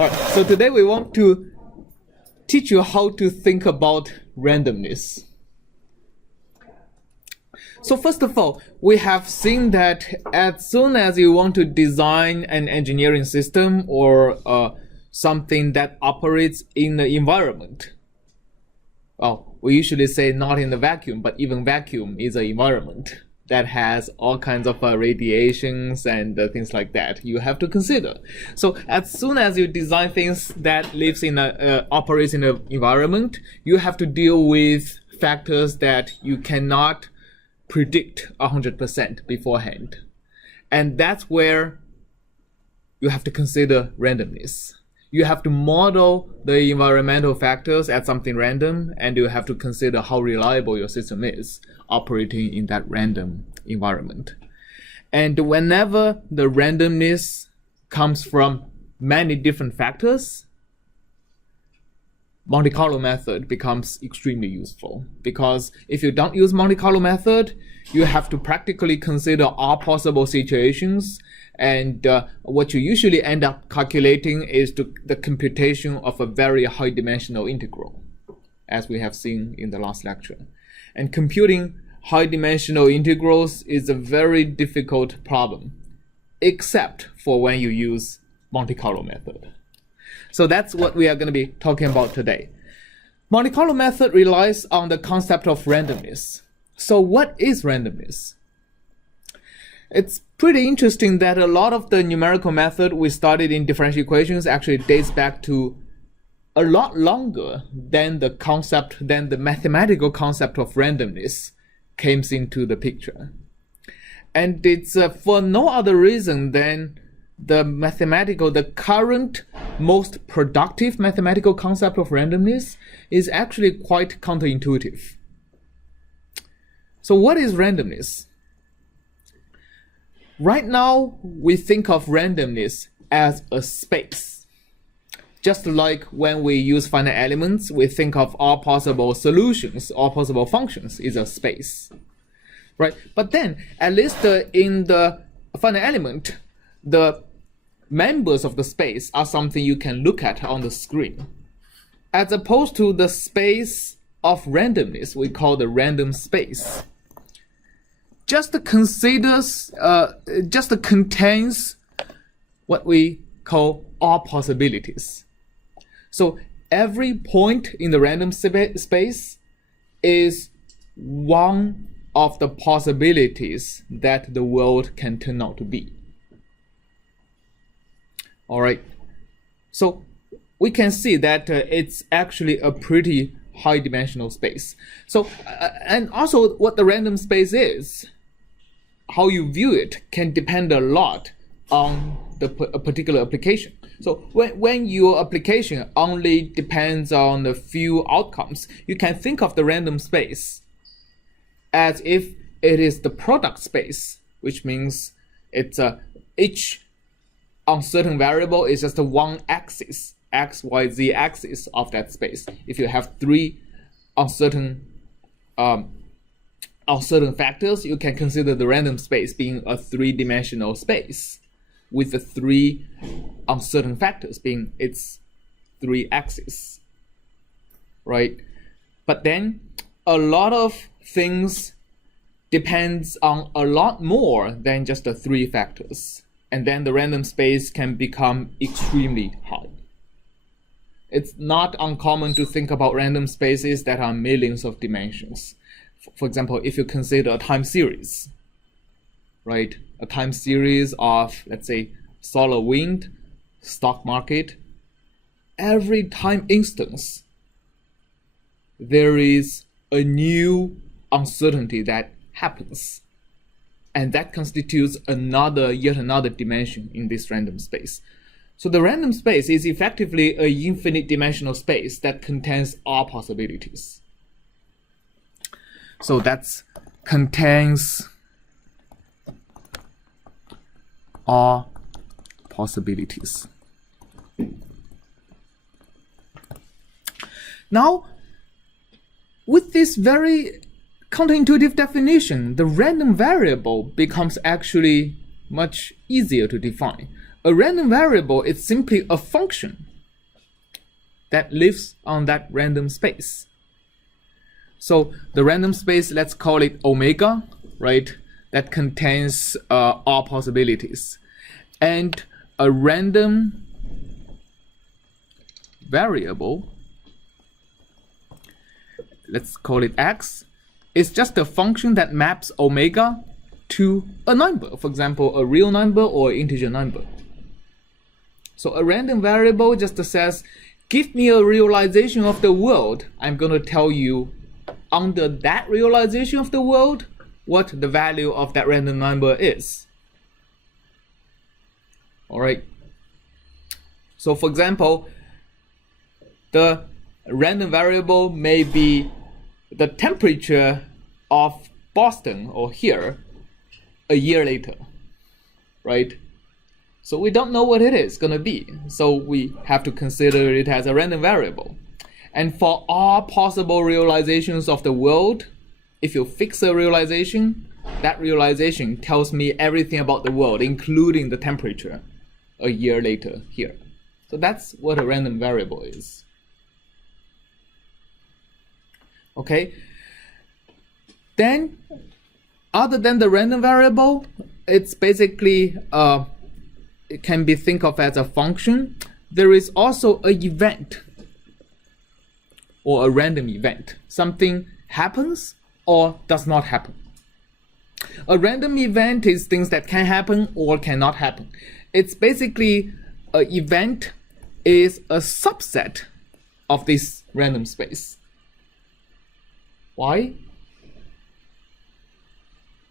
Alright, so today we want to teach you how to think about randomness. So first of all, we have seen that as soon as you want to design an engineering system or something that operates in the environment, well, we usually say not in the vacuum, but even vacuum is an environment that has all kinds of radiations and things like that you have to consider. So as soon as you design things that lives in operates in an environment, you have to deal with factors that you cannot predict 100% beforehand. And that's where you have to consider randomness. You have to model the environmental factors as something random, and you have to consider how reliable your system is operating in that random environment. And whenever the randomness comes from many different factors, Monte Carlo method becomes extremely useful, because if you don't use Monte Carlo method, you have to practically consider all possible situations, and what you usually end up calculating is the computation of a very high dimensional integral, as we have seen in the last lecture. And computing high dimensional integrals is a very difficult problem, except for when you use Monte Carlo method. So that's what we are going to be talking about today. Monte Carlo method relies on the concept of randomness. So what is randomness? It's pretty interesting that a lot of the numerical method we studied in differential equations actually dates back to a lot longer than the mathematical concept of randomness came into the picture. And it's for no other reason than the current most productive mathematical concept of randomness is actually quite counterintuitive. So what is randomness? Right now, we think of randomness as a space. Just like when we use finite elements, we think of all possible solutions, all possible functions is a space, right? But then, at least in the finite element, the members of the space are something you can look at on the screen, as opposed to the space of randomness we call the random space. Just contains what we call all possibilities. So every point in the random space is one of the possibilities that the world can turn out to be. All right, so we can see that it's actually a pretty high dimensional space. So, and also what the random space is, how you view it can depend a lot on a particular application. So when your application only depends on a few outcomes, you can think of the random space as if it is the product space, which means it's each uncertain variable is just one axis, x, y, z axis of that space. If you have three uncertain factors, you can consider the random space being a three-dimensional space with the three uncertain factors being its three axes, right? But then a lot of things depends on a lot more than just the three factors, and then the random space can become extremely high. It's not uncommon to think about random spaces that are millions of dimensions. For example, if you consider a time series, right? A time series of, let's say, solar wind, stock market, every time instance, there is a new uncertainty that happens. And that constitutes yet another dimension in this random space. So the random space is effectively an infinite dimensional space that contains all possibilities. So that contains all possibilities. Now, with this very counterintuitive definition, the random variable becomes actually much easier to define. A random variable is simply a function that lives on that random space. So the random space, let's call it omega, right? That contains all possibilities. And a random variable, let's call it x, is just a function that maps omega to a number, for example, a real number or integer number. So a random variable just says, give me a realization of the world. I'm going to tell you under that realization of the world what the value of that random number is. All right. So for example, the random variable may be the temperature of Boston or here a year later, right? So we don't know what it is going to be. So we have to consider it as a random variable. And for all possible realizations of the world, if you fix a realization, that realization tells me everything about the world, including the temperature a year later here. So that's what a random variable is. Okay. Then, other than the random variable, it's basically it can be think of as a function. There is also an event or a random event. Something happens or does not happen. A random event is things that can happen or cannot happen. It's basically an event is a subset of this random space. Why?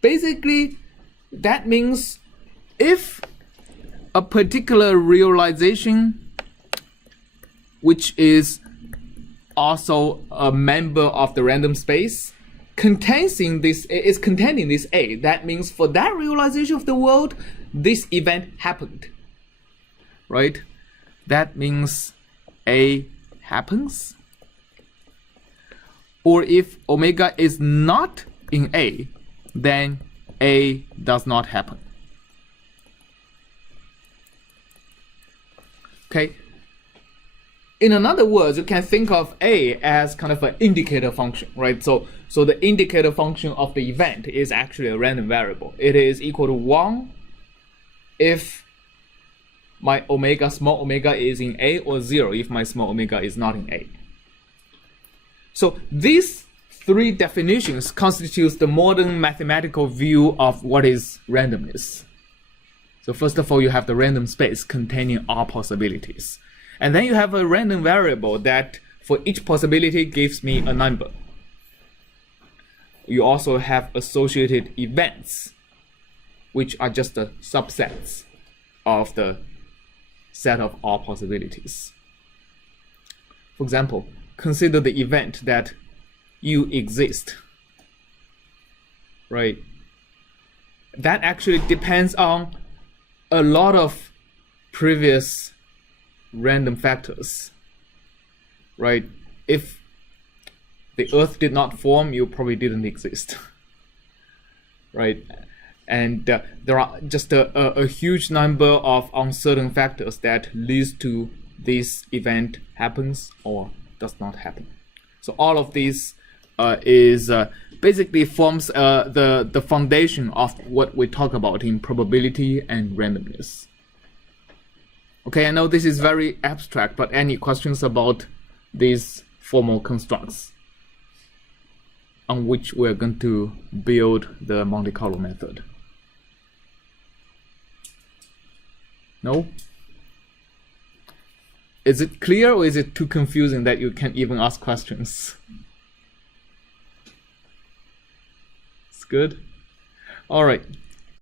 Basically, that means if a particular realization, which is also a member of the random space, containing this A, that means for that realization of the world, this event happened, right? That means A happens. Or if omega is not in A, then A does not happen. Okay. In other words, you can think of A as kind of an indicator function, right? So the indicator function of the event is actually a random variable. It is equal to 1 if my omega, small omega, is in A, or 0 if my small omega is not in A. So these three definitions constitute the modern mathematical view of what is randomness. So first of all, you have the random space containing all possibilities. And then you have a random variable that for each possibility gives me a number. You also have associated events, which are just the subsets of the set of all possibilities. For example, consider the event that you exist, right? That actually depends on a lot of previous random factors, right? If the Earth did not form, you probably didn't exist, right? And there are just a huge number of uncertain factors that leads to this event happens or does not happen. So all of these basically forms the foundation of what we talk about in probability and randomness. Okay, I know this is very abstract, but any questions about these formal constructs on which we're going to build the Monte Carlo method? No? Is it clear or is it too confusing that you can't even ask questions? It's good? All right.